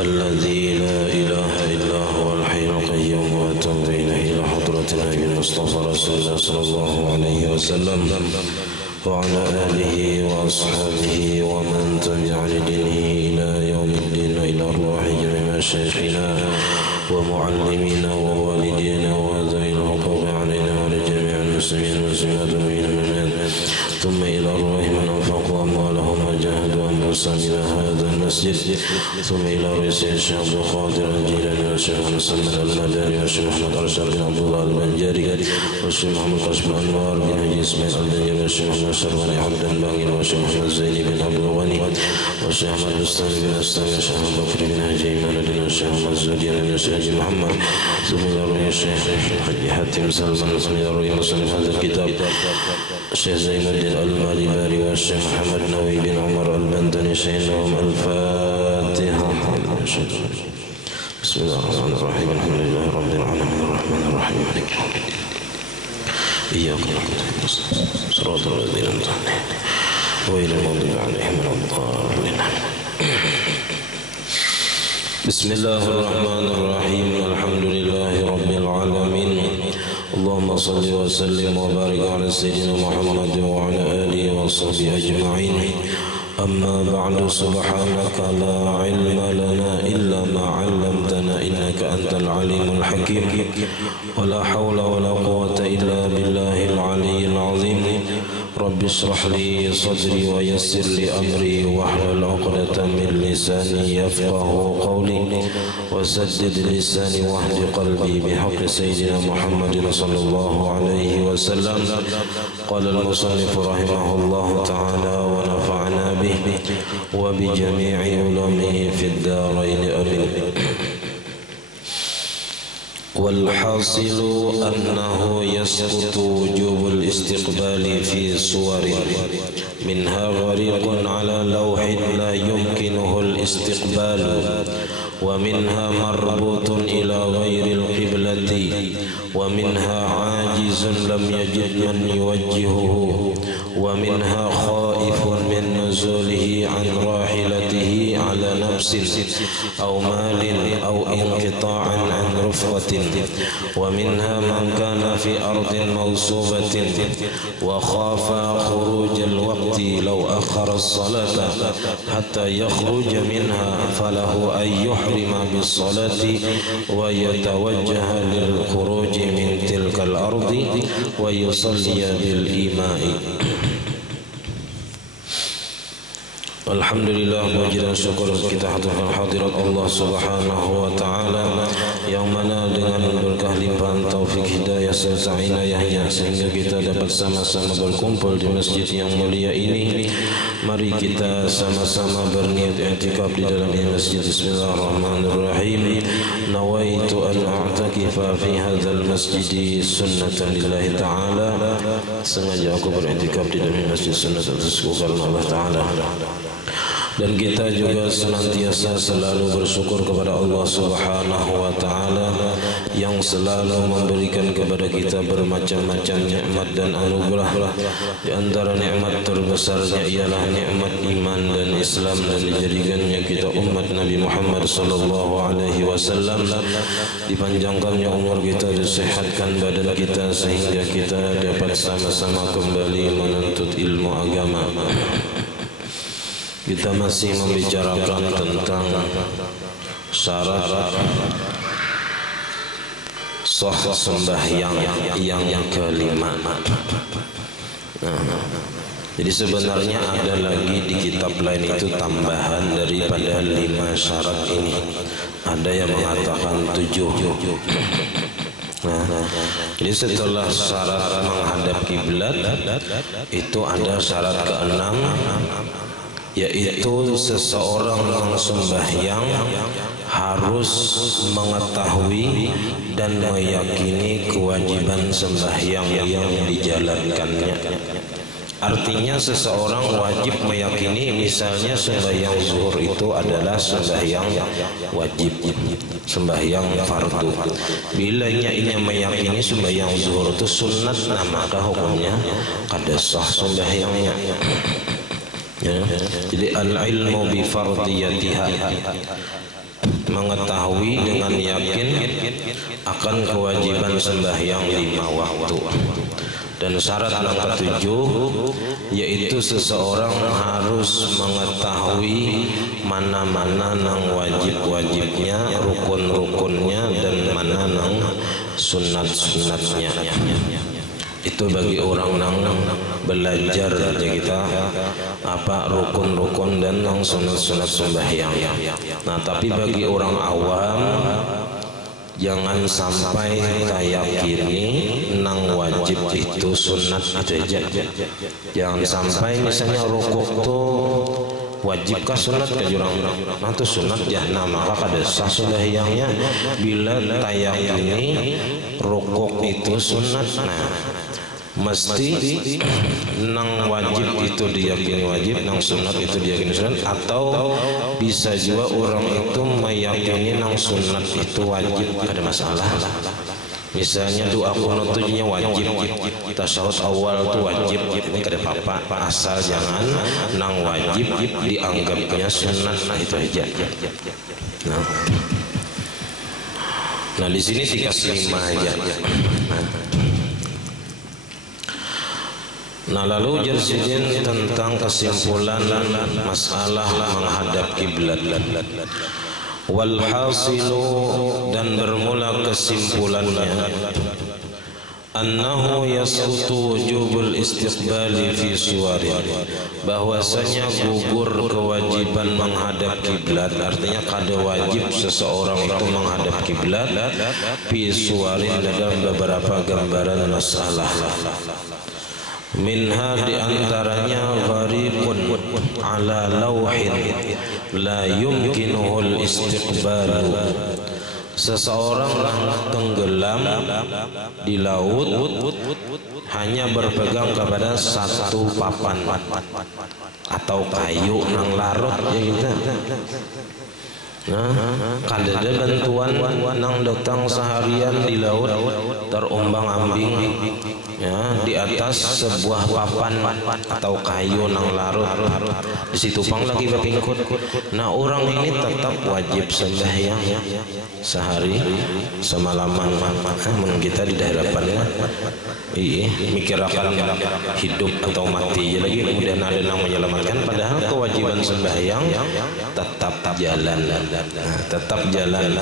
الذي لا إله إلا هو الحي القيوم وأتوب إليه إلى حضرة النبي المصطفى رسول الله صلى الله عليه وسلم وعلى آله وأصحابه ومن تبع لدينه إلى يوم الدين وإلى أرواح جميع مشايخنا ومعلمينا ووالدينا وذوي الحقوق علينا ولجميع المسلمين والمسلمات والمؤمنين ثم إلى أرواح من أنفقوا أموالهم وجاهدوا أنفسهم إلى هذا المسجد ثم إلى رئيس الشيخ عبد القادر الجيلاني والشيخ محمد المدني والشيخ محمد أرشد بن عبد الله البنجاري والشيخ محمد قاسم أنوار بن حجي إسماعيل البنجاري والشيخ محمد شرباني عبد الباقي والشيخ محمد زيني بن عبد الغني والشيخ محمد بستاني بن أستاني والشيخ محمد بكر بن حجي إيمان الدين والشيخ محمد الزودي بن الشيخ محمد ثم إلى رئيس الشيخ حجي حاتم سلمان ثم إلى رئيس مصنف هذا الكتاب الشيخ زين الدين المالباري والشيخ محمد نووي بن عمر البندني شيخهم الفاتحة. بسم الله الرحمن الرحيم الحمد لله رب العالمين الرحمن الرحيم مالك يوم الدين إياك نعبد وإياك نستعين صراط الذين أنعمت عليهم غير المغضوب عليهم ولا الضالين. بسم الله الرحمن الرحيم الحمد لله رب العالمين اللهم صل وسلم وبارك على سيدنا محمد وعلى آله وصحبه أجمعين. أما بعد سبحانك لا علم لنا إلا ما علمتنا إنك أنت العليم الحكيم ولا حول ولا قوة إلا بالله العلي العظيم. رب اشرح لي صدري ويسر لي أمري واحلل عقدة من لساني يفقه قولي وسدد لساني واهد قلبي بحق سيدنا محمد صلى الله عليه وسلم. قال المصنف رحمه الله تعالى ونفعنا به وبجميع علومه في الدارين آمين. والحاصل أنه يسقط وجوب الاستقبال في صور منها غريق على لوح لا يمكنه الاستقبال ومنها مربوط إلى غير القبلة ومنها عاجز لم يجد من يوجهه ومنها خائف من نزوله عن راحلته على نفس أو مال أو انقطاع عن رفقة ومنها من كان في أرض موصوبة وخاف خروج الوقت لو أخر الصلاة حتى يخرج منها فله أن يحرم بالصلاة ويتوجه للخروج من تلك الأرض ويصلي بالإيماء. Alhamdulillah, puji dan syukur kita haturkan hadirat Allah Subhanahu wa taala yang mana dengan berkah limpahan taufik hidayah serta inayahnya sehingga kita dapat sama-sama berkumpul di masjid yang mulia ini. Mari kita sama-sama berniat i'tikaf di dalam masjid. Bismillahirrahmanirrahim. Nawaitu an a'takifa fi hadzal masjid sunnatan lillahi ta'ala. Sengaja aku beriktikaf di dalam masjid sunnah karena Allah taala. Dan kita juga senantiasa selalu bersyukur kepada Allah Subhanahu wa taala yang selalu memberikan kepada kita bermacam-macam nikmat dan anugerah. Di antara nikmat terbesarnya ialah nikmat iman dan Islam dan dijadikannya kita umat Nabi Muhammad sallallahu alaihi wasallam. Dipanjangkannya umur kita, disehatkan badan kita sehingga kita dapat sama-sama kembali menuntut ilmu agama. Kita masih membicarakan tentang syarat sah sembahyang yang kelima. Jadi sebenarnya ada lagi di kitab lain itu tambahan daripada 5 syarat ini. Ada yang mengatakan 7. Jadi setelah syarat menghadap kiblat itu ada syarat ke-6, yaitu seseorang yang sembahyang harus mengetahui dan meyakini kewajiban sembahyang yang dijalankannya. Artinya seseorang wajib meyakini misalnya sembahyang zuhur itu adalah sembahyang wajib, sembahyang fardu. Bila ia meyakini sembahyang zuhur itu sunat, nah maka hukumnya kada sah sembahyangnya. Ya. Jadi al-ilmu bi fardiyatiha mengetahui dengan yakin akan kewajiban sembahyang 5 waktu. Dan syarat yang ketujuh yaitu seseorang harus mengetahui mana-mana nang wajib-wajibnya, rukun-rukunnya, dan mana nang sunat-sunatnya. Itu bagi orang nang belajar aja kita apa rukun-rukun dan nang sunat-sunat sembahyang. Nah, tapi bagi orang awam jangan sampai tayakini nang wajib itu sunat itu aja. Jangan sampai misalnya rukuk tuh wajibkah sunat ke jurang, nah itu sunat ya, nah maka kada sah sembahyangnya bila tayakini rukuk itu sunat. Nah, mesti nang wajib itu diyakini wajib, nang sunat itu diyakini sunat, atau bisa juga orang itu meyakini nang sunat itu wajib, ada masalah. Misalnya doa kunutnya wajib, tasyahud awal itu wajib, ini kada apa-apa, asal jangan nang wajib dianggapnya sunat. Nah, itu aja. Nah di sini dikasih 5 aja. Nah lalu jersidin tentang kesimpulan masalah menghadap kiblat. Walhasilu, dan bermula kesimpulannya, annahu yasqutu wujubul istiqbali fi suwari, bahwasanya gugur kewajiban menghadap kiblat, artinya kada wajib seseorang itu menghadap kiblat fi suwari, dalam beberapa gambaran masalah. Minha, diantaranya, ghariqun ala lawhin la yumkinuhul istiqbalu, seseorang tenggelam di laut hanya berpegang kepada satu papan atau kayu nang larut ya gitu. Nah, kada ada bantuan nang datang seharian di laut terombang-ambing ya di atas sebuah papan atau kayu nang larut, di situ pang lagi berpingkut. Nah, orang ini tetap wajib sembahyang sehari semalaman. Mun kita di daerah ya, mikirakan hidup atau mati ya lagi, kemudian ada yang menyelamatkan, padahal kewajiban sembahyang tetap jalan. Tetap jalan.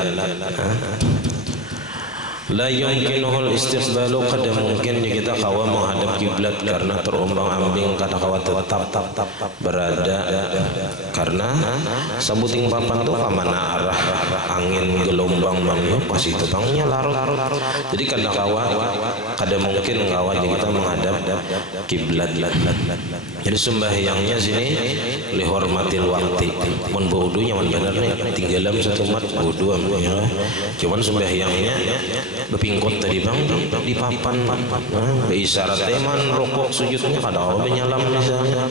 La yumkinuhul istiqbalu, kada mungkin kita kawa menghadap kiblat karena terombang-ambing, kada kawa tetap berada, karena sabuting papan tuh kamana arah angin gelombang mangyo pasti itu bangnya larut. Jadi kada kawa, kada mungkin kawa kita menghadap kiblat. Jadi sembahyangnya sini lihormatil waktu. Mun wudunya mun bener nih tinggalam satu mat wudu amnya. Cuman sembahyangnya berpingkut tadi bang di papan, isyarat teman rokok sujudnya kada apa menyalam misalnya.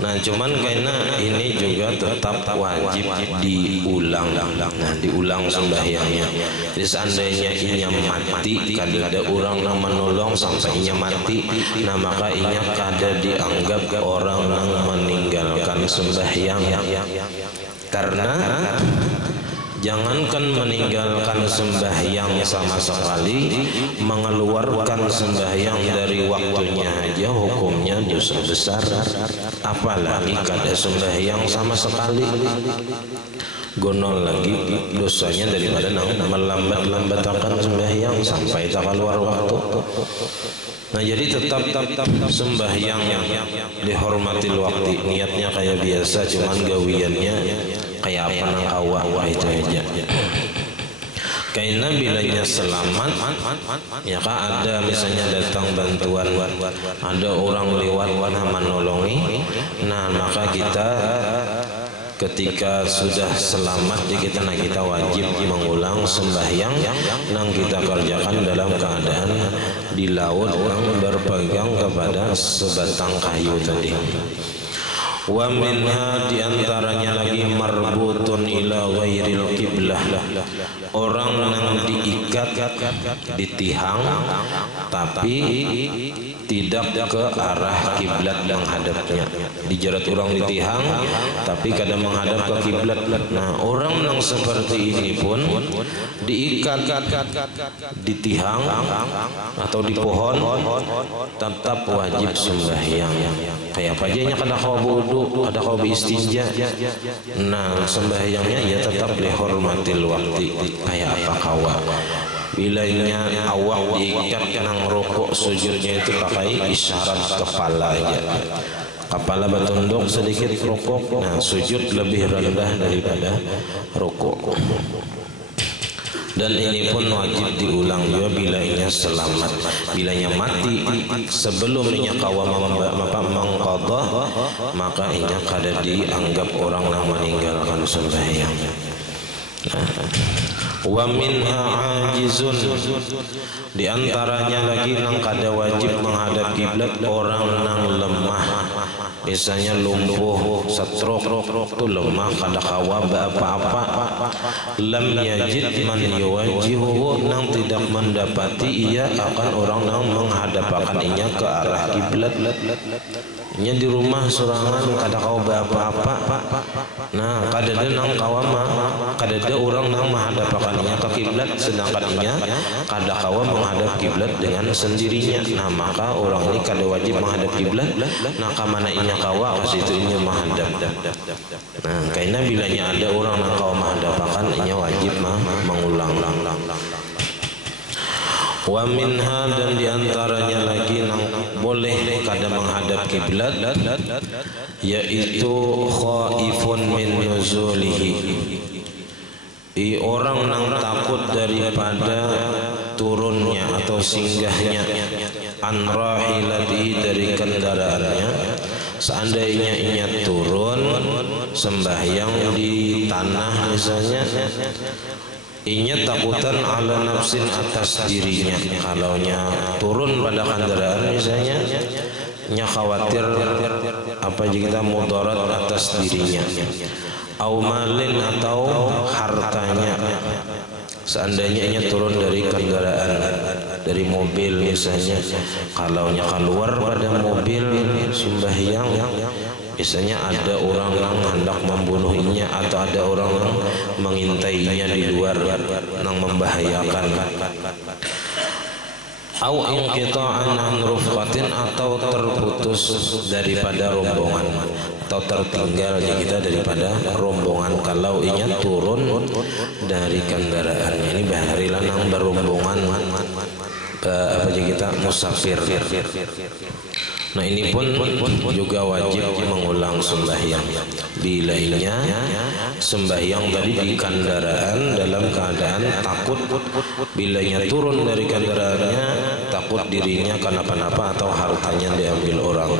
Nah cuman karena ini juga tetap wajib diulang. Nah diulang sembahyangnya. Jadi seandainya inya mati, kada ada orang yang menolong sampai inya mati, nah maka inya kada dianggap orang yang meninggalkan sembahyang. Karena jangankan meninggalkan sembahyang sama sekali, mengeluarkan sembahyang dari waktunya aja hukumnya dosa besar, apalagi kada sembahyang sama sekali. Gonol lagi dosanya daripada melambat-lambatkan sembahyang sampai tak keluar waktu. Nah jadi tetap sembahyang yang dihormati waktu, niatnya kayak biasa, cuman gawiannya kayak apa nang awak itu aja. Karena bilanya selamat, ya kan ada misalnya datang bantuan, ada orang lewat menolongi, nah maka kita ketika sudah selamat kita wajib mengulang sembahyang yang kita kerjakan dalam keadaan di laut yang berpegang kepada sebatang kayu tadi. Wa minha diantaranya lagi marbutun ila ghairil qiblah, orang yang diikat ditihang tapi tidak ke arah kiblat menghadapnya. Dijerat orang ditihang tapi kadang menghadap ke kiblat. Nah, orang yang seperti ini pun diikat ditihang atau di pohon tetap wajib sembahyang. Kayak apa aja kada kau wudu, ada kau istinja. Nah, sembahyangnya ya tetap dihormatil waktu. Kayak apa kawa? Bilanya awak diikat nang rukuk sujudnya itu pakai isyarat kepala aja. Kepala bertunduk sedikit rukuk, nah sujud lebih rendah daripada rukuk. Dan ini pun wajib diulang juga bilanya selamat. Bilanya mati sebelum inya kawa mengqadha, maka inya kada dianggap orang yang meninggalkan sembahyang. Wa minha ajizun, di antaranya lagi nang kada wajib menghadap kiblat orang nang lemah, misalnya lumpuh, stroke tu lemah kada kawa apa-apa. Lam yajid man yuwajjihu, nang tidak mendapati ia akan orang nang menghadapkan inya ke arah kiblat. Nya di rumah sorangan kada kawa apa-apa. Nah, kada ada nang kawa kada ada orang nang menghadapkan inya ke kiblat, sedangkan inya kada kawa menghadap kiblat dengan sendirinya. Nah, maka orang ini kada wajib menghadap kiblat. Nah, ka mana inya kawa ka situ inya menghadap. Nah, karena bilanya ada orang nang kawa menghadapkan inya wajib mengulang. Wa minha, dan diantaranya lagi nang boleh kada menghadap kiblat, yaitu khaifun min nuzulihi, orang nang takut daripada turunnya atau singgahnya, an rahilati, dari kendaraannya. Seandainya inya turun sembahyang di tanah misalnya, inya takutan ala nafsin, atas dirinya. Kalaunya turun pada kendaraan misalnya, nya khawatir apa jika kita mudarat atas dirinya. Au malin, atau hartanya. Seandainya inya turun dari kendaraan, dari mobil misalnya, kalaunya keluar pada mobil sembahyang, biasanya ada orang yang hendak membunuhnya atau ada orang yang mengintainya di luar yang membahayakan. Au inqita'an an rufqatin, atau terputus daripada rombongan, atau tertinggal kita daripada rombongan. Kalau inya turun dari kendaraan, ini bahari lanang berombongan apa aja kita musafir. Nah, ini pun juga wajib mengulang sembahyang. Bilanya sembahyang tadi di kendaraan dalam keadaan takut, bilanya turun dari kendaraannya takut dirinya kenapa-napa atau hartanya diambil orang.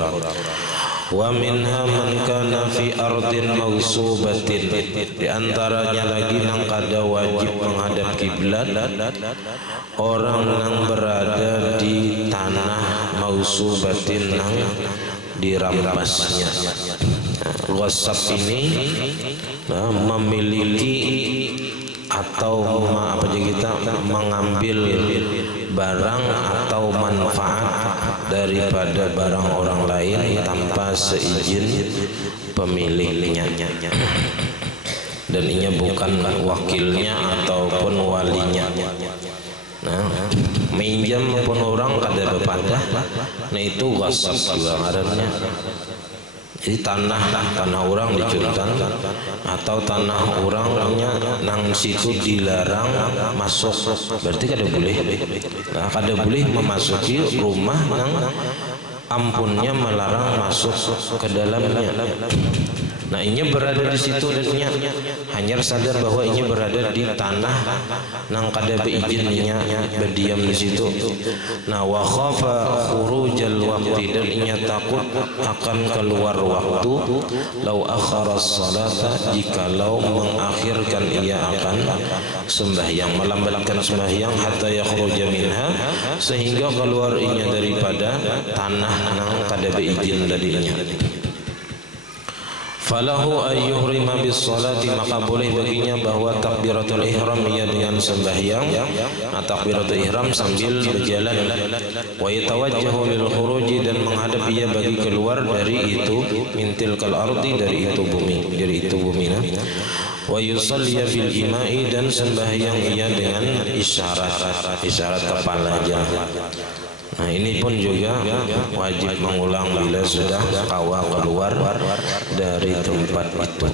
Wa minha man kana fi ardin mawsubatin, di antaranya lagi nang kada wajib menghadap kiblat, orang yang berada di tanah mausubatin, nang dirampasnya. Ghasab ini memiliki atau apa kita mengambil barang atau manfaat daripada barang orang lain tanpa seizin pemiliknya, dan ini bukan wakilnya ataupun walinya. Nah, minjam pun orang kada bepadah, nah itu ghasab juga ngarannya. Jadi tanah orang dicurikan atau tanah orangnya nang situ dilarang masuk, berarti kada boleh. Nah, kada boleh memasuki rumah nang ampunnya melarang masuk ke dalamnya. Nah, ini berada di situ dan hanya sadar bahwa ini berada di tanah nang kada beizinnya berdiam di situ. Nah, wa khafa khurujal waqti, dan inya takut akan keluar waktu. Lau akhara salata, jikalau mengakhirkan ia akan sembahyang, melambatkan sembahyang, hatta yakhruja minha, sehingga keluar inya daripada tanah nang kada beizin darinya. falahu ayyuhrima bis salati, maka boleh baginya bahwa takbiratul ihram ia dengan sembahyang, takbiratul ihram sambil berjalan, wa yatawajjahu lil khuruji, dan menghadap ia bagi keluar dari itu, mintil kal ardi, dari itu bumi, wa yusalli bil imai, dan sembahyang ia dengan isyarat kepalanya. Nah, ini pun juga wajib mengulang bila sudah kawa keluar dari tempat itu.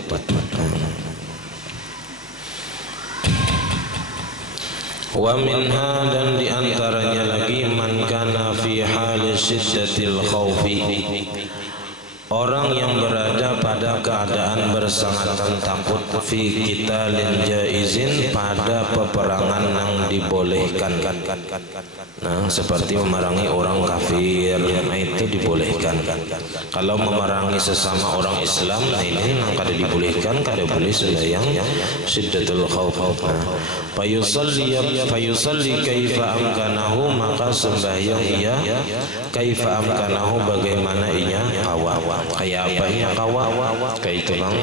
Wa minha, dan diantaranya lagi, man kana fi hali syiddatil khawfi, orang yang berada pada keadaan bersangatan takut, fi qitalin jaizin, pada peperangan yang dibolehkan. Nah, seperti memerangi orang kafir, nah itu dibolehkan. Kalau memerangi sesama orang Islam, nah ini yang kada dibolehkan, kada boleh sedayang syiddatul khauf. Fayusalli kaifa amkanahu, maka sembahyang ia kaifa amkanahu, bagaimana inya kawa. Kayak apa inya kawa? Kayak itu bang,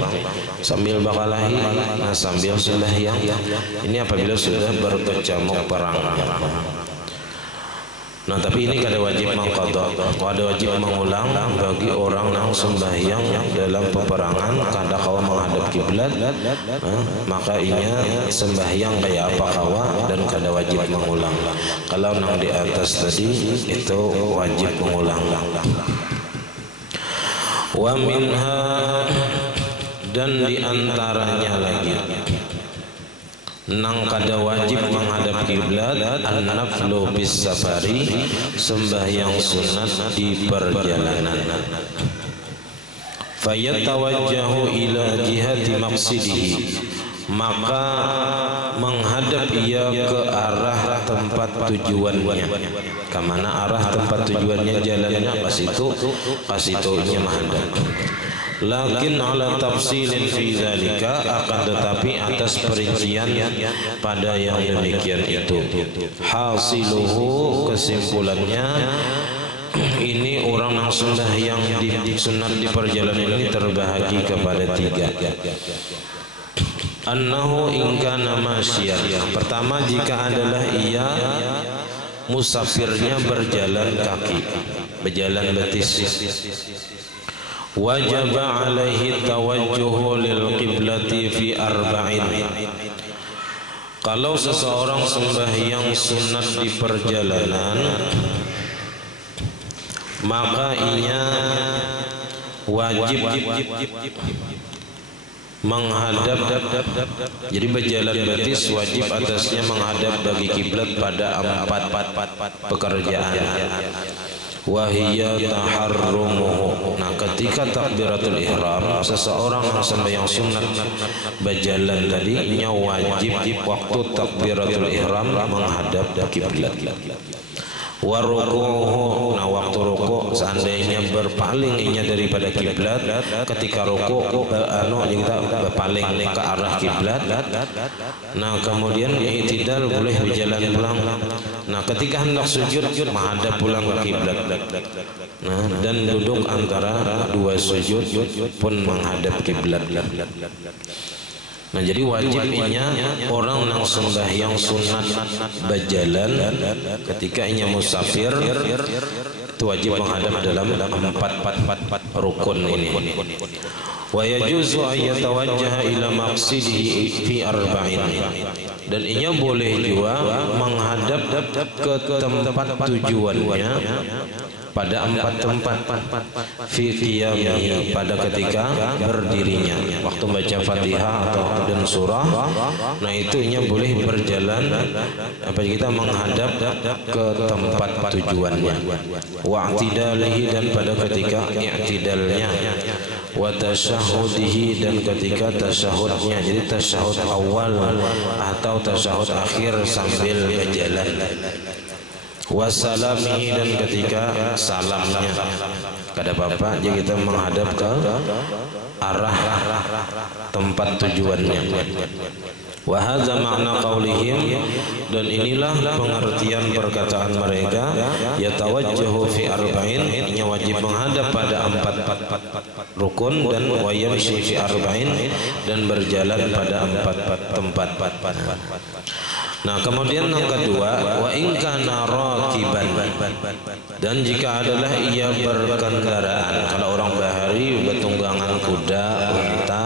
sambil bakalahi, nah sambil sembahyang. Ini apabila sudah berkecamuk perang. Nah, tapi ini kada wajib mengqadha, kada wajib mengulang bagi orang yang sembahyang dalam peperangan kada kawa menghadap kiblat, maka inya sembahyang kayak apa kawa dan kada wajib mengulang. Kalau nang di atas tadi itu wajib mengulang. Wa minha, dan diantaranya lagi nang kada wajib menghadap kiblat, an-naflu bis safari, sembahyang sunat di perjalanan. Fayatawajjahu ila jihati maqsidihi, maka menghadap ia ke arah tempat tujuannya. Kemana arah tempat tujuannya, jalannya ke situ nya menghadap. Lakin ala tafsilin fi zalika, akan tetapi atas perincian pada yang demikian itu. Hasiluhu, kesimpulannya, ini orang yang sembahyang di sunat di perjalanan ini terbahagi kepada tiga. Annahu in kana masyian, pertama jika adalah ia musafirnya berjalan kaki, berjalan betis. Wajib alaihi tawajjuhu lil qiblati fi arba'in, kalau seseorang sembahyang sunat di perjalanan, maka ianya wajib menghadap, jadi berjalan betis wajib atasnya menghadap bagi kiblat pada 4 pekerjaan. Wahiyya taharrumuhu, nah ketika takbiratul ihram, seseorang yang sembahyang sunat berjalan tadi nya wajib waktu takbiratul ihram menghadap kiblat. Wa ruku'uhu, nah waktu ruku' seandainya berpaling inya daripada kiblat, ketika ruku' kita berpaling ke arah kiblat. Nah kemudian i'tidal, boleh berjalan pulang. Nah ketika hendak sujud menghadap pulang ke kiblat. Nah, dan duduk antara dua sujud pun menghadap kiblat. Nah jadi wajibnya orang yang sembahyang sunat berjalan ketika inya musafir itu wajib menghadap dalam 4 rukun ini. Wa yajuzu an yatawajjaha ila maqsidihi fi arba'in, dan inya boleh juga menghadap ke tempat tujuannya pada 4 tempat, fi qiyamihi, pada ketika berdirinya, waktu baca Fatihah atau dan surah. Nah itu inya boleh berjalan apa kita menghadap ke tempat tujuannya. Wa i'tidalihi, dan pada ketika i'tidalnya. Wa tasyahudihi, dan ketika tasyahudnya, jadi tasyahud awal atau tasyahud akhir sambil berjalan. Wasalamihi, dan ketika salamnya. Kada apa-apa jadi kita menghadap ke arah tempat tujuannya. Wa hadza makna qaulihim, dan inilah pengertian perkataan mereka, yatawajjahu fi arba'in, yang wajib menghadap pada 4 rukun, dan wa yamshi fi arba'in, dan berjalan pada 4 tempat. Nah, kemudian yang kedua, wa in kana rakiban, dan jika adalah ia berkendaraan. Kalau orang bahari bertunggangan kuda, unta,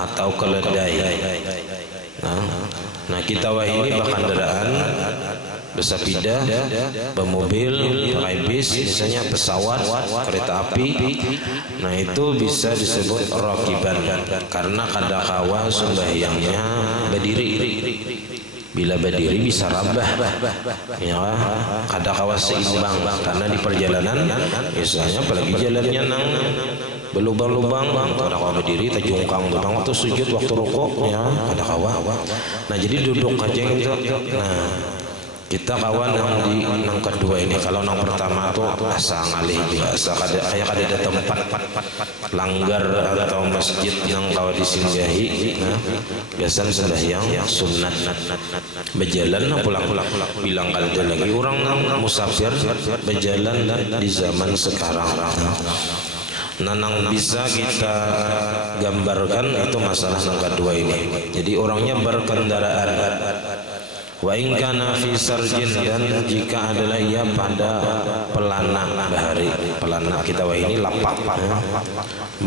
atau keledai. Nah, kita ini berkendaraan, bersepeda, bermobil, pakai bis, misalnya pesawat, kereta api. Nah, itu bisa disebut rakiban, karena kadakawa sembahyangnya berdiri. Bila berdiri bisa rabah, ya, kadakawa seimbang, karena di perjalanan misalnya apalagi jalannya nang berlubang-lubang, kadakawa berdiri, terjungkang lubang waktu sujud, waktu rukuk, ya kadakawa. Nah, jadi duduk aja gitu. Nah, kita kawan yang kedua ini. Kalau yang pertama tuh asa ngalih biasa, kayak ada tempat langgar atau masjid yang kalau disinggahi. Nah, biasa sembahyang sunat, berjalan pulang bilang kali lagi orang musafir berjalan di zaman sekarang. Nanang bisa kita gambarkan itu masalah yang kedua ini. Jadi orangnya berkendaraan. Wa in kana fi sarjin, dan jika adalah ia pada pelana bahari. Pelana kita ini lapak,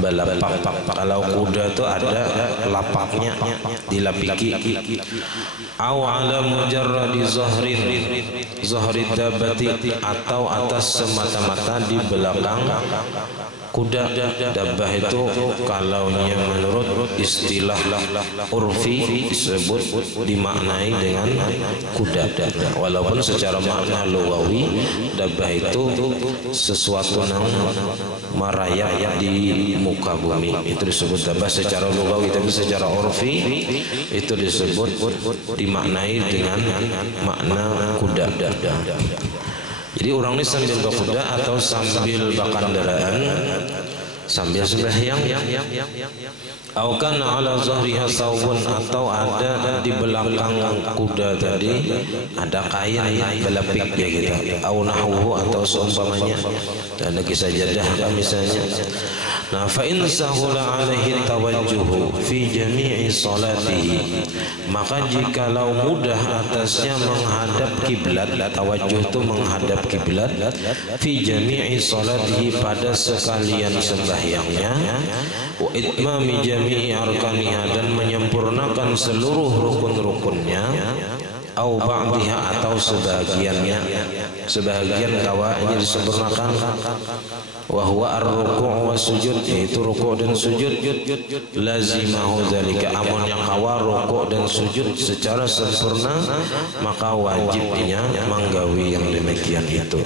balapak. Kalau kuda itu ada lapaknya, dilapiki. Aw ala mujarradi zahri dabati, atau atas semata-mata di belakang kuda. Dabah itu kalaunya menurut istilah urfi disebut dimaknai dengan kuda, walaupun secara makna lugawi dabah itu sesuatu yang merayap di muka bumi, itu disebut dabah secara lugawi. Tapi secara urfi itu disebut dimaknai dengan makna kuda. Jadi orang ini sambil berkuda atau sambil berkendaraan, sambil sembahyang. Au kana ala zahriha saubun, atau ada di belakang kuda tadi ada kain belepik dia gitu. Au nahwu, atau seumpamanya, dan kisah jadah misalnya. Nah, fa in sahula alaihi tawajjuhu fi jami'i salatihi, maka jikalau mudah atasnya menghadap kiblat, tawajjuh itu menghadap kiblat, fi jami'i salatihi, pada sekalian sembahyangnya, wa itmami jami'i arkaniha, dan menyempurnakan seluruh rukun-rukunnya, au ba'diha, atau sebagiannya. Sebagian kawanya disempurnakan. Wa huwa ar-ruku' wa sujud, yaitu rukuk dan sujud. Lazimahu dzalika, amun yang kawa rukuk dan sujud secara sempurna, maka wajibnya menggawi yang demikian itu.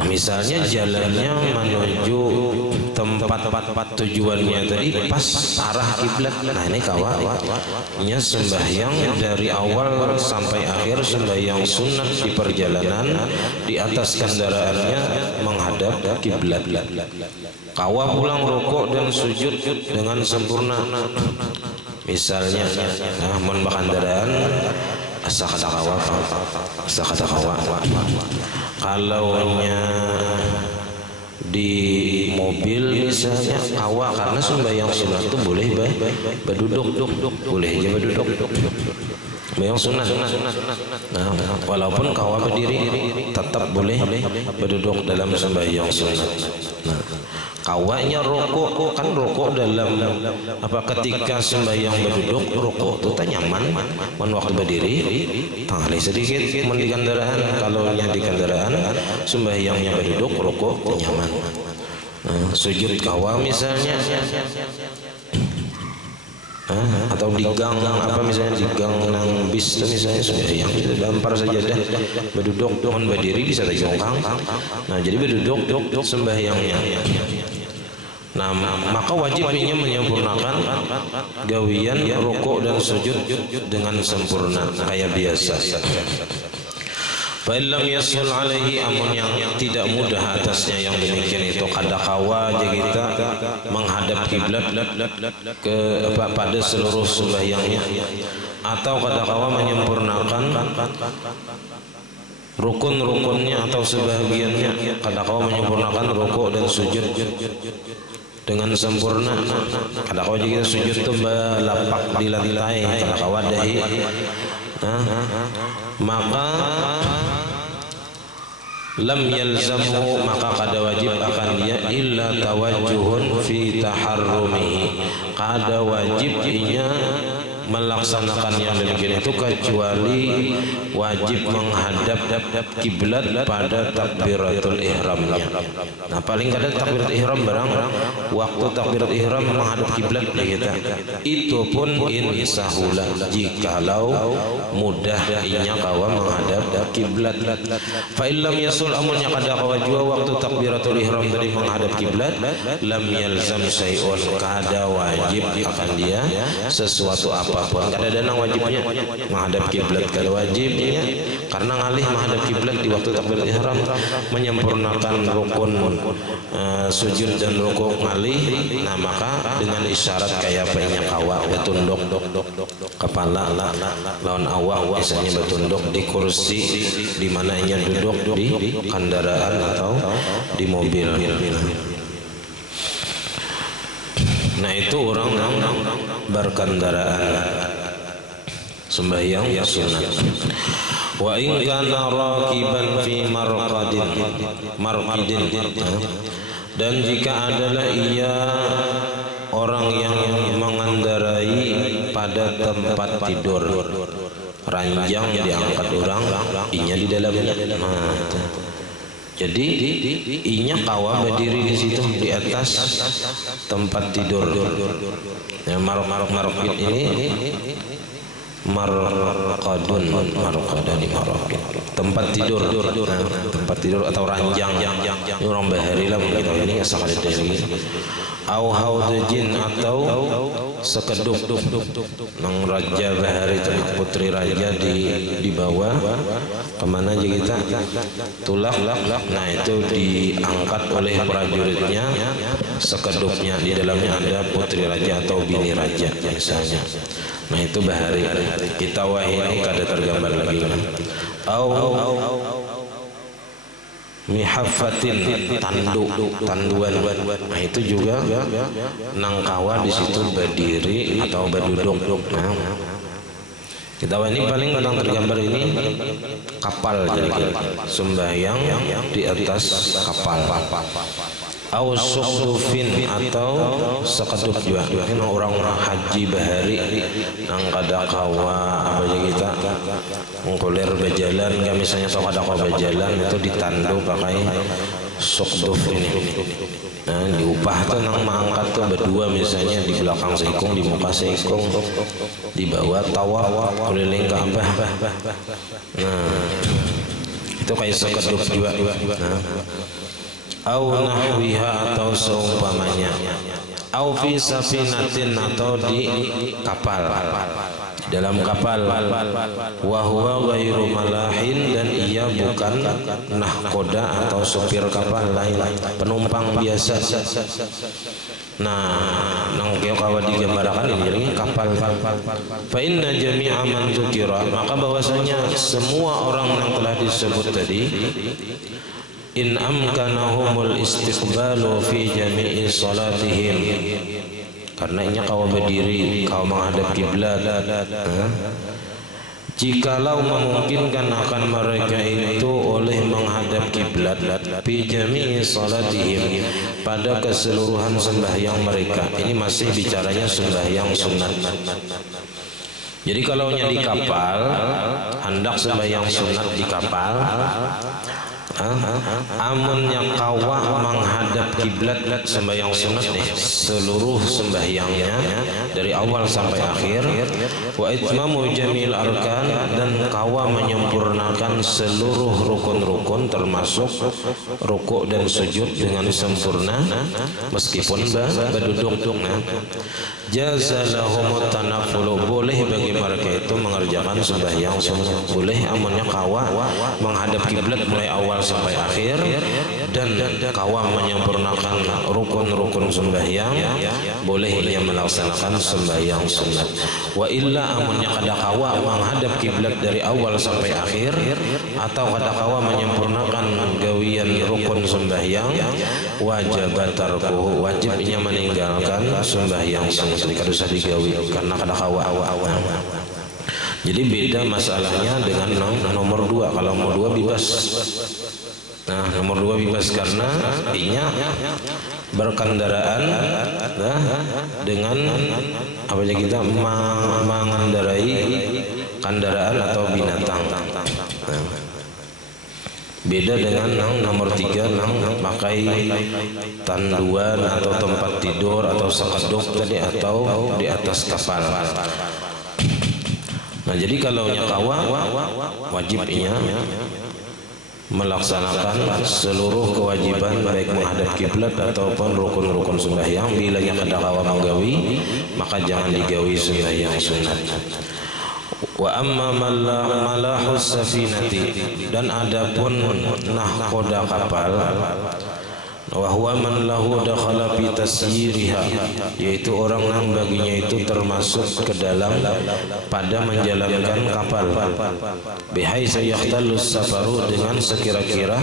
Misalnya jalannya menuju tempat tujuannya tadi pas arah kiblat. Nah, ini kawannya sembahyang dari awal sampai akhir, sembahyang sunat di perjalanan, di atas kendaraannya menghadap kiblat. Kawa pulang rukuk dan sujud dengan sempurna. Misalnya, nah, mun kendaraan asa kata kawa. Kalaunya di mobil misalnya kawa, karena sembahyang sunat itu boleh berduduk, boleh aja berduduk. Sembahyang sunat. Nah, walaupun kawa berdiri tetap boleh berduduk dalam sembahyang sunat. Nah, kawanya rokok, kan rokok dalam apa, ketika sembahyang berduduk rokok itu nyaman. Men waktu berdiri tangali sedikit men di kendaraan. Kalau yang di kendaraan sembahyangnya berduduk rokok nyaman. Nah, sujud kawa misalnya, atau di gang apa misalnya, di gang nang bis misalnya sembahyang itu dampar saja dah berduduk, dengan berdiri bisa terjongkang. Nah, jadi berduduk sembahyangnya. Nah, maka wajibnya menyempurnakan gawian rukuk dan sujud dengan sempurna kayak biasa. Fa illam yasul alaihi, amun yang tidak mudah atasnya yang demikian itu kadakawa kita menghadap kiblat ke pada seluruh sembahyangnya, atau kadakawa menyempurnakan rukun-rukunnya atau sebahagiannya, kadakawa menyempurnakan rukuk dan sujud dengan sempurna. Kadakawa kita sujud itu belapak di lantai, kadakawa dahi, maka lam yalzamhu, maka kada wajib akan dia illa tawajjuhun fi taharrumihi, kada wajib inya melaksanakan yang demikian itu kecuali wajib menghadap kiblat pada takbiratul ihramnya. Nah, paling kadang takbiratul ihram barang waktu takbiratul ihram menghadap kiblat kita. Itu pun in sahula, jikalau mudah inya kawa menghadap kiblat. Fa illam yasul, amunnya kada kawa jua waktu takbiratul ihram dari menghadap kiblat, lam yalzam syai'un, kada wajib akan dia sesuatu apapun. Kada ada wajibnya menghadap kiblat, kada wajibnya karena ngalih menghadap kiblat di waktu takbiratul ihram menyempurnakan rukun sujud dan rukuk ngalih. Nah, maka dengan isyarat kayak banyak awak betunduk kepala lawan awak biasanya betunduk di kursi di mana ia duduk di kendaraan atau di mobil. Nah, itu orang berkendaraan sembahyang sunat. Wa in kana raqiban fi marqadin, dan jika adalah ia orang yang mengendarai pada tempat tidur, ranjang diangkat orang, inya di dalamnya. Jadi inya kawa berdiri di situ di atas tempat tidur. Ya, marqad ini marqadun tempat tidur, tempat tidur atau ranjang. Ini orang bahari lah begitu, ini asal dari au haudjin atau sekedup nang raja bahari itu putri raja di bawah kemana aja kita tulak. Nah, itu diangkat oleh prajuritnya sekedupnya, di dalamnya ada putri raja atau bini raja biasanya. Nah, itu bahari. Kita wahini kada tergambar lagi. Au mihafatin, tanduan. Nah, itu juga nangkawa di situ berdiri atau berduduk. Nah, kita ini paling kadang tergambar ini kapal, jadi sembahyang di atas kapal. Au suqdufin atau sekedup juga. Ini orang-orang haji bahari nang kada kawa apa aja kita mengkulir berjalan, enggak misalnya sok kada kawa berjalan itu ditandu pakai suqduf ini. Nah, diupah tuh nang mangkat tuh berdua misalnya di belakang seikung, di muka seikung, di bawah tawaf keliling Ka'bah. Nah, itu kayak sekedup juga. Nah, au nahwiha atau seumpamanya, au fi safinatin atau di kapal, dalam kapal, wa huwa ghairu malahin, dan ia bukan nahkoda atau supir kapal lain, penumpang biasa. Nah, nang kio kawa digambarkan ini jadi kapal. Fa inna jami'a man dzukira, maka bahwasanya semua orang yang telah disebut tadi, in amkanahumul istiqbalu fi jami'i salatihim, karena ini kau berdiri, kau menghadap kiblat. Jikalau memungkinkan akan mereka itu oleh menghadap kiblat fi jami'i salatihim, pada keseluruhan sembahyang mereka. Ini masih bicaranya sembahyang sunat. Jadi kalau di kapal hendak sembahyang sunat di kapal, amunnya kawa menghadap kiblat sembahyang sunat nih seluruh sembahyangnya dari awal sampai akhir, wa itmamu jamil arkan, dan kawa menyempurnakan seluruh rukun-rukun termasuk rukuk dan sujud dengan sempurna meskipun berduduk. Jazalahumut tanafulu, boleh bagi mereka itu mengerjakan sembahyang sunat, boleh amunnya kawa menghadap kiblat mulai awal sampai akhir dan kawa menyempurnakan rukun-rukun sembahyang, boleh ia melaksanakan sembahyang sunat. Wa illa amunnya kada kawa menghadap kiblat dari awal sampai akhir atau kada kawa menyempurnakan gawian rukun sembahyang, wajib tarkuhu, wajib ia meninggalkan sembahyang sunat, kada usah digawi karena kada kawa. Jadi beda masalahnya dengan nomor 2. Kalau nomor 2 bebas. Nah, nomor 2 bebas karena inya berkendaraan dengan apa aja kita mengendarai kendaraan atau binatang. Nah, beda dengan nomor 3 pakai tanduan atau tempat tidur atau sekeduk tadi atau di atas kapal. Nah, jadi kalau kawa wajibnya melaksanakan seluruh kewajiban baik menghadap kiblat ataupun rukun-rukun sembahyang. Bila kada kawa menggawi, maka jangan digawi sembahyang sunat. Wa amma malahus safinati, dan adapun nahkoda kapal, wa huwa man lahu dakhala fi tasyiriha, yaitu orang yang baginya itu termasuk ke dalam pada menjalankan kapal, bihaitsu yahtallus safaru, dengan sekira-kira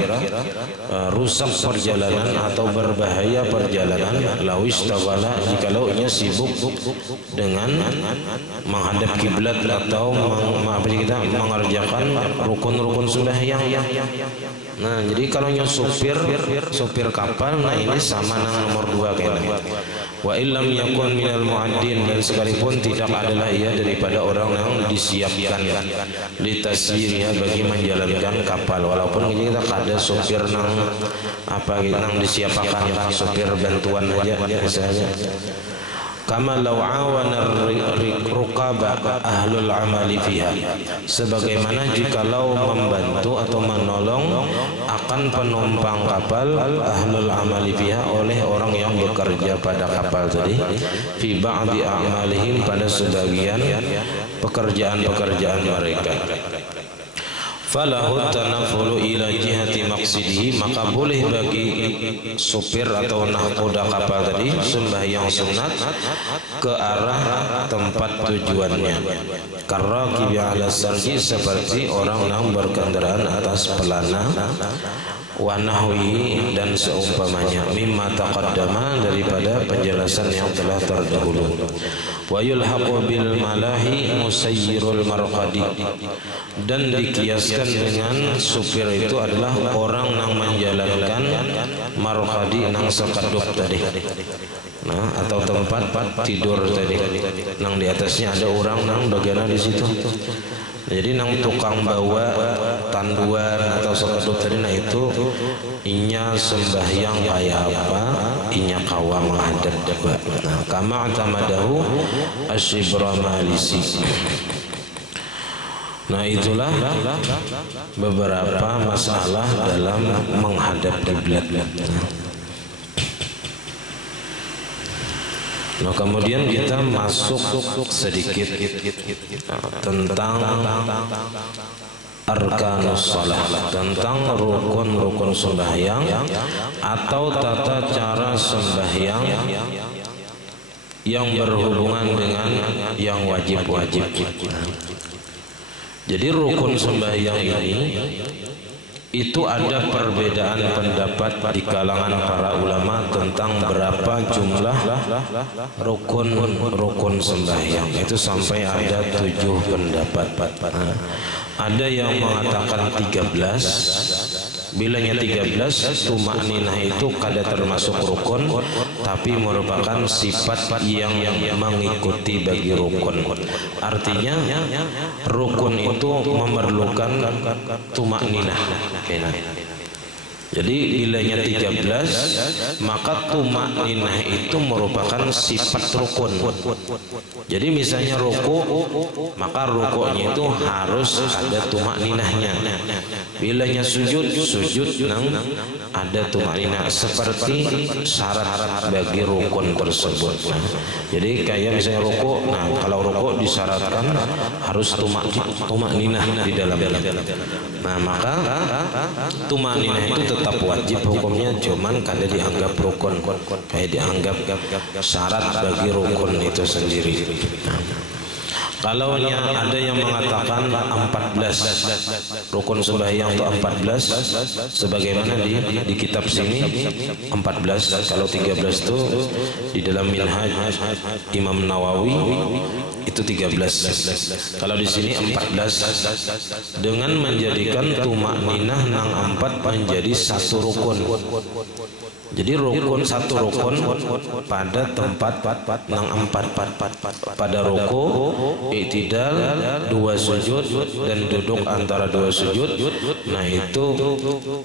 rusak perjalanan atau berbahaya perjalanan, lawis tawala, jikalau ia sibuk dengan menghadap kiblat atau mengerjakan rukun-rukun sembahyang. Nah, jadi kalau yang supir kapal, nah ini sama dengan nomor 2 kayaknya. Wa illam yakun minal mu'addin, dan sekalipun tidak adalah ia daripada orang yang disiapkan litasyiriha, bagi menjalankan kapal, walaupun kita ada supir nang disiapkan supir bantuan aja misalnya. Kama law awana rukaba ahlul amali fiha, sebagaimana jikalau membantu atau menolong akan penumpang kapal ahlul amali fiha, oleh orang yang bekerja pada kapal tadi, fi ba'di a'malihim, pada sebagian pekerjaan-pekerjaan mereka. Falahu tanafulu ila jihati maqsidihi, maka boleh bagi supir atau nahkoda kapal tadi sembahyang sunat ke arah tempat tujuannya. Karraqibi ala sarji, seperti orang yang berkendaraan atas pelana, wa nahwi, dan seumpamanya, mimma taqaddama, daripada penjelasan yang telah terdahulu. Wa yulhaqu bil malahi musayyirul marqadi, dan dikiaskan dengan supir itu adalah orang yang menjalankan marqadi, nang sekeduk tadi, nah atau tempat tidur tadi, nang di atasnya ada orang nang bagana di situ. Jadi nang tukang bawa tanduan atau sekeduk tadi, nah itu inya sembahyang kayak apa, inya kawa menghadap dewa. Nah, kama atamadahu asyibra malisi. Nah, itulah beberapa masalah dalam menghadap kiblat. Nah, kemudian kita masuk sedikit tentang arkanus shalah, tentang rukun-rukun sembahyang atau tata cara sembahyang yang berhubungan dengan yang wajib-wajib. Jadi rukun sembahyang ini itu ada perbedaan pendapat di kalangan para ulama tentang berapa jumlah rukun sembahyang. Itu sampai ada 7 pendapat. Ada yang mengatakan 13. Bilanya 13, tumakninah itu kada termasuk rukun, tapi merupakan sifat yang mengikuti bagi rukun. Artinya rukun itu memerlukan tumakninah. Jadi bilanya 13, maka tumakninah itu merupakan sifat rukun. Jadi misalnya ruku, maka rukuknya itu harus ada tumakninahnya. Bilanya sujud, sujud nang ada tumakninah seperti syarat bagi rukun tersebut. Nah, jadi kayak misalnya ruku, nah kalau ruku disyaratkan harus tumakninah di dalamnya. Nah, maka tumakninah itu tetap wajib hukumnya, cuman kada dianggap rukun, kayak dianggap syarat bagi rukun itu sendiri. Nah, kalau ada yang mengatakan 14 rukun sembahyang itu 14, sebagaimana di kitab sini 14, kalau 13 itu di dalam Minhaj Imam Nawawi itu 13. Kalau di sini 14 dengan menjadikan tumakninah nang 4 menjadi satu rukun. Jadi rukun satu rukun pada tempat nang 4, pada ruku, i'tidal, 2 sujud dan duduk antara 2 sujud. Nah itu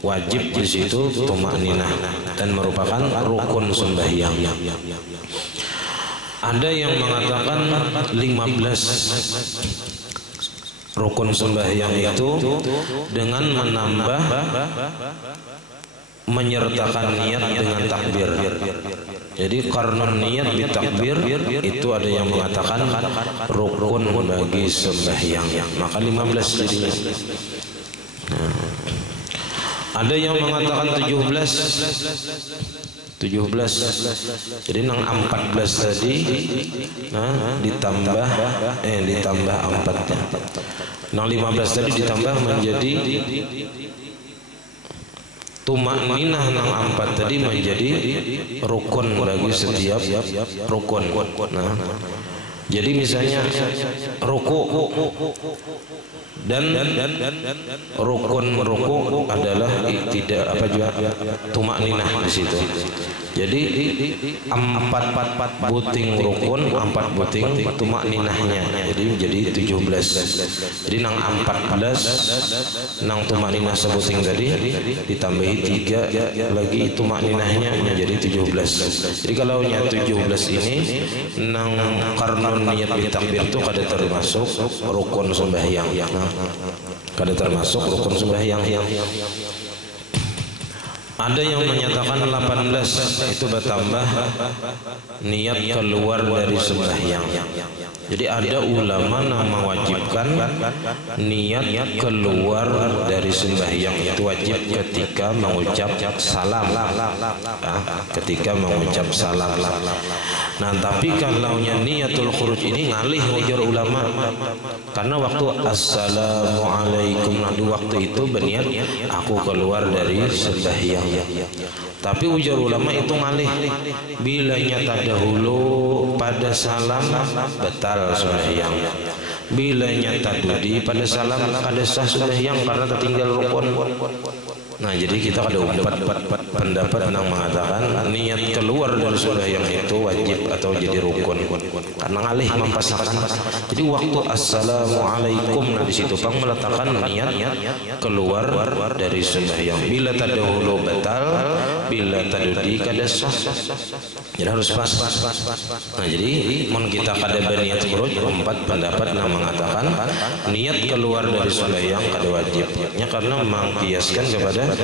wajib di situ tumakninah dan merupakan rukun sembahyang. Ada yang mengatakan 15 rukun sembahyang itu dengan menambah menyertakan niat dengan takbir. Jadi karena niat ditakbir itu ada yang mengatakan rukun bagi sembahyang, maka 15 jadinya. Nah, ada yang mengatakan 17. Jadi nang 14 tadi, nah ditambah 4-nya. Nang 15 tadi ditambah menjadi tumakninah nang 4 tadi menjadi rukun bagi setiap rukun. Nah, jadi misalnya ruku dan rukun adalah tidak apa juga tumakninah di situ. Jadi 4 buting rukun, 4 buting tumakninahnya. Jadi menjadi 17. Jadi nang 14 nang tumakninah sebuting tadi ditambahi 3 lagi tumakninahnya menjadi 17. Jadi kalau nya 17 ini nang karnon niat ditakbir itu kada termasuk rukun sembahyang. Kada termasuk rukun sembahyang. Ada yang menyatakan 18 itu bertambah niat keluar dari sembahyang. Jadi ada ulama yang mewajibkan niat keluar dari sembahyang itu wajib ketika mengucap salam. Ketika mengucap salam. Nah, tapi kalau niatul khuruj ini ngalih ujar ulama. Karena waktu assalamualaikum, nah di waktu itu berniat aku keluar dari sembahyang. Tapi ujar ulama itu ngalih, bila nyata dahulu pada salam batal sembahyang, bila nyata dudi pada salam kada sah sembahyang karena tertinggal rukun. Nah, jadi kita ada 4 pendapat yang mengatakan niat keluar dari sembahyang itu wajib atau jadi rukun karena ngalih mempasahkan. Jadi waktu assalamualaikum, nah di situ pang meletakkan niat keluar dari sembahyang. Bila tadahulu batal, bila tadudi kada sah. Jadi harus pas. Nah, jadi mun kita kada berniat khuruj, 4 pendapat yang mengatakan niat keluar dari sembahyang kada wajibnya karena mengkiaskan kepada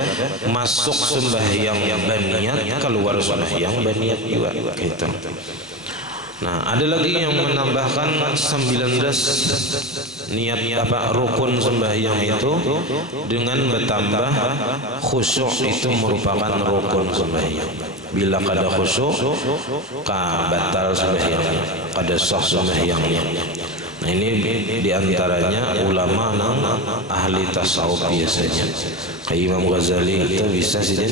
masuk sembahyang berniat, keluar sembahyang berniat juga gitu. Nah, ada lagi yang menambahkan 19 niat rukun sembahyang itu dengan bertambah khusyuk itu merupakan rukun sembahyang. Bila kada khusyuk, batal sembahyangnya, kada sah sembahyangnya. Nah, ini diantaranya ulama nang ahli tasawuf biasanya. Kayak Imam Ghazali itu bisa sih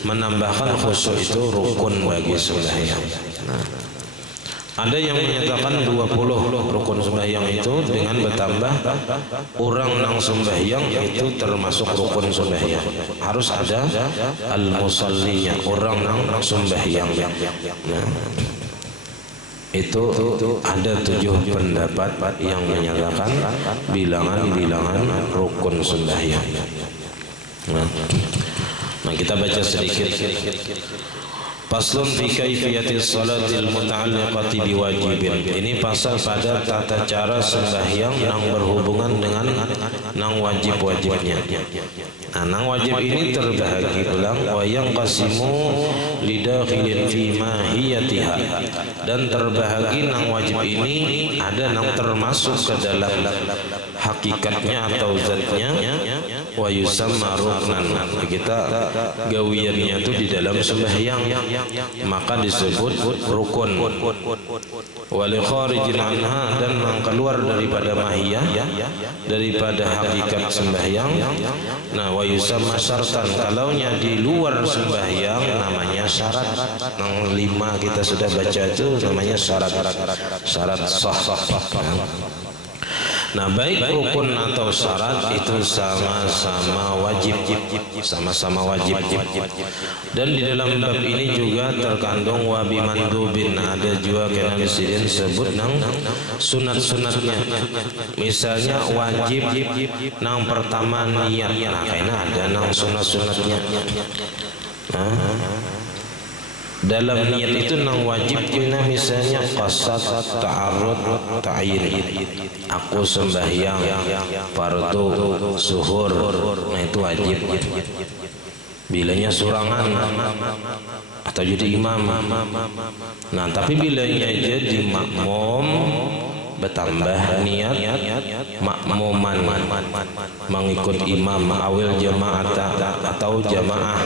menambahkan khusyuk itu rukun bagi sembahyang. Nah, ada yang menyatakan 20 rukun sembahyang itu dengan bertambah orang nang sembahyang itu termasuk rukun sembahyang. Harus ada al-musallinya, orang nang sembahyang. Nah, itu ada 7 pendapat yang menyatakan bilangan-bilangan rukun sembahyang. Nah, Nah, kita baca sedikit. Faslun fi kaifiyatis salatil muta'alliqati biwajibin. Ini pasal pada tata cara sembahyang yang berhubungan dengan nang wajib-wajibnya. Nah, nang wajib ini terbahagi ulang wa yanqasimu lidakhilin fi mahiyatiha, dan terbahagi nang wajib ini ada nang termasuk ke dalam hakikatnya atau zatnya, wa yusamma ruknan. Kita gawiannya itu di dalam sembahyang, maka disebut rukun. Wali kharijin anha, dan yang keluar daripada mahiyah, daripada hakikat sembahyang. Nah, wa yusamma syartan, kalaunya di luar sembahyang namanya syarat. Yang 5 kita sudah baca itu namanya syarat sah. Nah, baik rukun atau syarat itu sama-sama wajib, dan di dalam bab ini juga terkandung wabi mandubin. Ada juga kena disebut nang sunat-sunatnya. Misalnya wajib nang pertama niat, nah karena ada nang sunat-sunatnya. Dalam niat itu nang wajib kita misalnya qasad, ta'arud, ta'yin. Aku sembahyang fardu zuhur, nah itu wajib. Bilanya surangan atau jadi imam. Nah, tapi bilanya jadi makmum bertambah niat makmuman mengikut imam awil jamaah atau jamaah.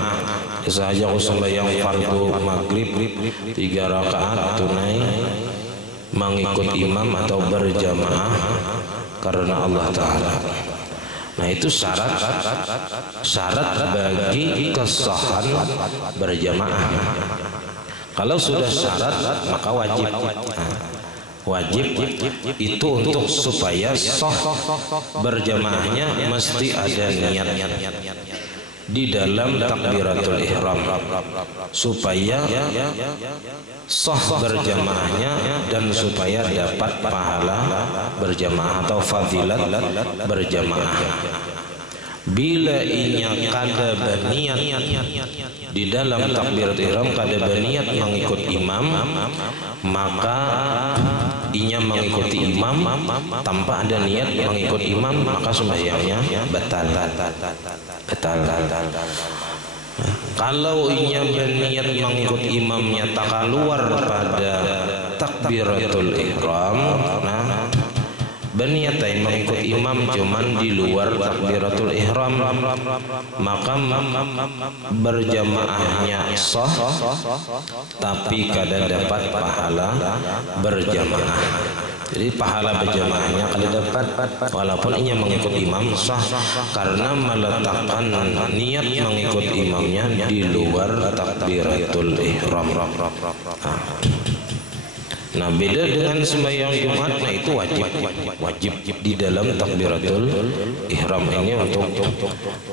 Sahaja aku sembahyang fardu maghrib 3 rakaat tunai mengikut imam atau berjamaah karena Allah Ta'ala. Nah, itu syarat bagi kesahan berjamaah. Kalau sudah syarat maka wajib. Wajib itu untuk supaya sah berjamaahnya mesti ada niat di dalam takbiratul ihram, supaya sah berjamaahnya dan supaya dapat pahala berjamaah atau fadilat berjamaah. Bila inya kada berniat di dalam takbiratul ihram, kada berniat mengikut imam, maka inya mengikuti imam tanpa ada niat mengikut imam, maka sembahyangnya batal. Kalau inya berniat mengikut imamnya tak keluar pada takbiratul ihram, nah berniat mengikut imam cuman di luar takbiratul ihram, maka berjamaahnya sah tapi kada dapat pahala berjamaah. Jadi pahala berjamaahnya kada dapat walaupun ia mengikut imam sah, karena meletakkan niat mengikut imamnya di luar takbiratul ihram. Nah, beda dengan sembahyang Jumat, nah itu wajib di dalam takbiratul ihram ini. Untuk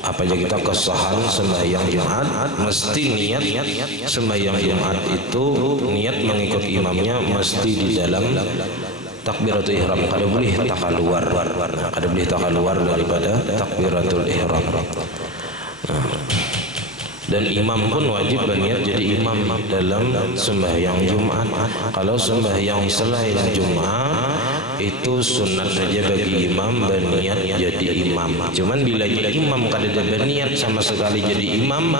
apa aja kita kesahan sembahyang Jumat, mesti niat sembahyang Jumat itu niat mengikut imamnya mesti di dalam takbiratul ihram. Kada boleh tak keluar daripada takbiratul ihram. Dan imam pun wajib berniat jadi imam dalam sembahyang Jumat. Kalau sembahyang selain Jumat itu sunat saja bagi imam berniat jadi imam. Cuman bila jadi imam kada berniat sama sekali jadi imam,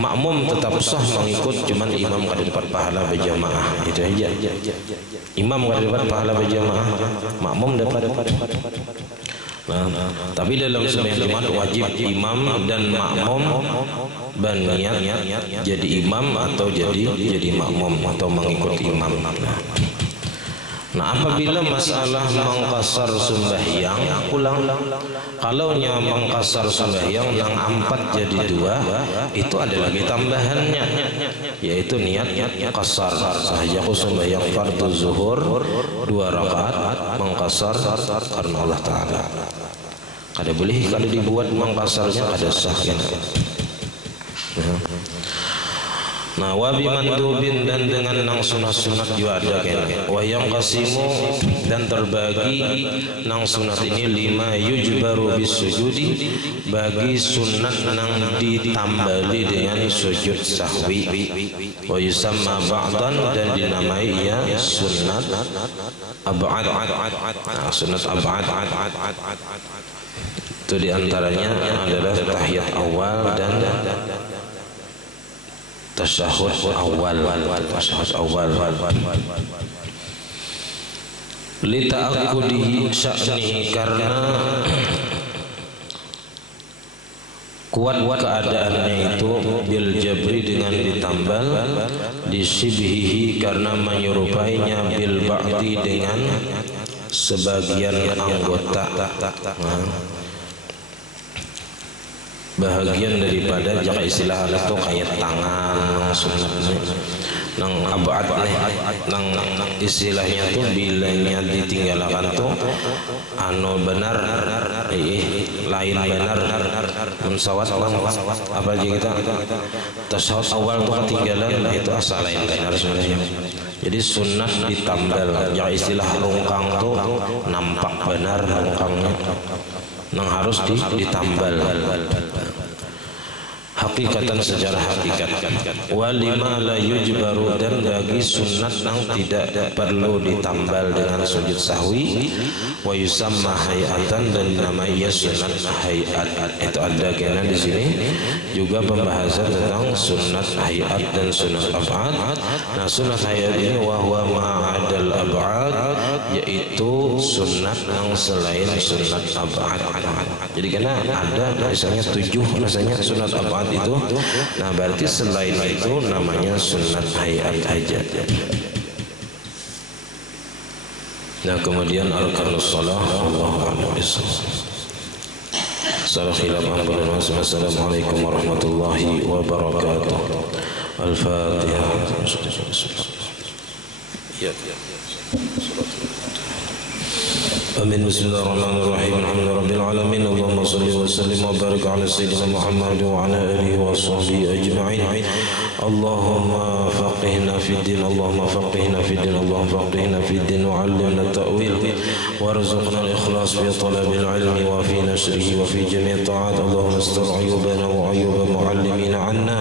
makmum tetap sah mengikut, cuman imam kada dapat pahala berjamaah. Itu aja. Imam kada dapat pahala berjamaah, makmum dapat. Nah, tapi dalam sembahyang Jumat wajib imam dan makmum berniat jadi imam atau jadi makmum atau mengikut imam. Nah, apabila masalah mengkasar sembahyang ulang, kalau nya mengkasar sembahyang yang 4 jadi 2, itu ada lagi tambahannya, yaitu niat kasar. Sahaja aku sembahyang fardu zuhur 2 rakaat mengkasar karena Allah Ta'ala. Kada boleh kalau dibuat mengkasarnya kada sah. Nah, wa bimandubin dan dengan nang sunat-sunat juga ada kene. Wa yang qasimu dan terbagi nang sunat ini 5 yujbaru bisujudi, bagi sunat nang ditambali dengan sujud sahwi. Wa yusamma ba'dan dan dinamai ya sunat ab'ad. Nah, sunat ab'ad itu diantaranya adalah tahiyat awal dan tasyahud awal. Li ta'akkudi sya'nihi, karena kuat keadaannya itu bil jabri dengan ditambal, disibhihi karena menyerupainya bil ba'di dengan sebagian anggota, bahagian daripada jaka istilah itu kayak tangan sunatnya nang abad nang istilahnya tuh bilanya ditinggalkan tuh anu benar lain benar mensawat apa aja kita tasawuf awal tuh ketinggalan, itu asal lain benar sebenarnya. Jadi sunat ditambal, yang istilah rungkang tuh nampak benar rungkangnya nang harus ditambal hakikatan secara hakikat. Walima la yujbaru, dan bagi sunat yang tidak perlu ditambal dengan sujud sahwi. Wa yusamma hayatan, dan namanya sunat hayat. Itu ada kena di sini juga pembahasan tentang sunat hayat dan sunat ab'ad. Nah, sunat hayat ini wahwa ma'adal ab'ad, yaitu sunat yang selain sunat ab'ad. Jadi karena ada misalnya 7 rasanya sunat ab'ad itu, nah berarti selain itu namanya sunat hayat aja. Nah, kemudian arkanus shalah, Allahu a'lam bishawab. Salam khilaf ampun. Wassalamualaikum warahmatullahi wabarakatuh. Al-Fatihah. Ya. Amin. Bismillahirrahmanirrahim. Alhamdulillahirabbil alamin. Allahumma shalli wa sallim wa barik ala sayyidina Muhammad wa ala alihi wa sahbihi ajma'in. Allahumma faqihna fid din, Allahumma faqihna fid din, Allahumma faqihna fid din wa 'allimna at-ta'wil warzuqna al-ikhlas fi talabil ilmi wa fi nashrihi wa fi jami' ta'at. Allahumma astur 'uyubana wa 'uyuba mu'allimina 'anna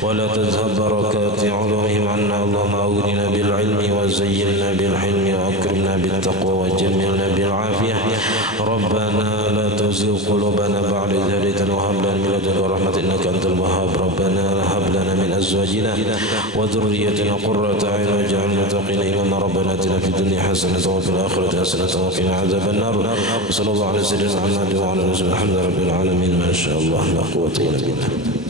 wa la tadhhab barakati 'ulumihim 'anna. Allahumma aghnina bil ilmi wa zayyinna bil hilmi wa akrimna bit taqwa wa jammilna بالعافية. ربنا لا تزغ قلوبنا بعد إذ هديتنا وهب لنا من لدنك رحمة إنك أنت الوهاب. ربنا هب لنا من أزواجنا وذريتنا قرة أعين واجعلنا للمتقين إماما. ربنا آتنا في الدنيا حسنة وفي الآخرة حسنة وقنا عذاب النار. وصلى الله على سيدنا محمد وعلى آله وصحبه. الحمد لله رب العالمين. ما شاء الله لا قوة إلا بالله.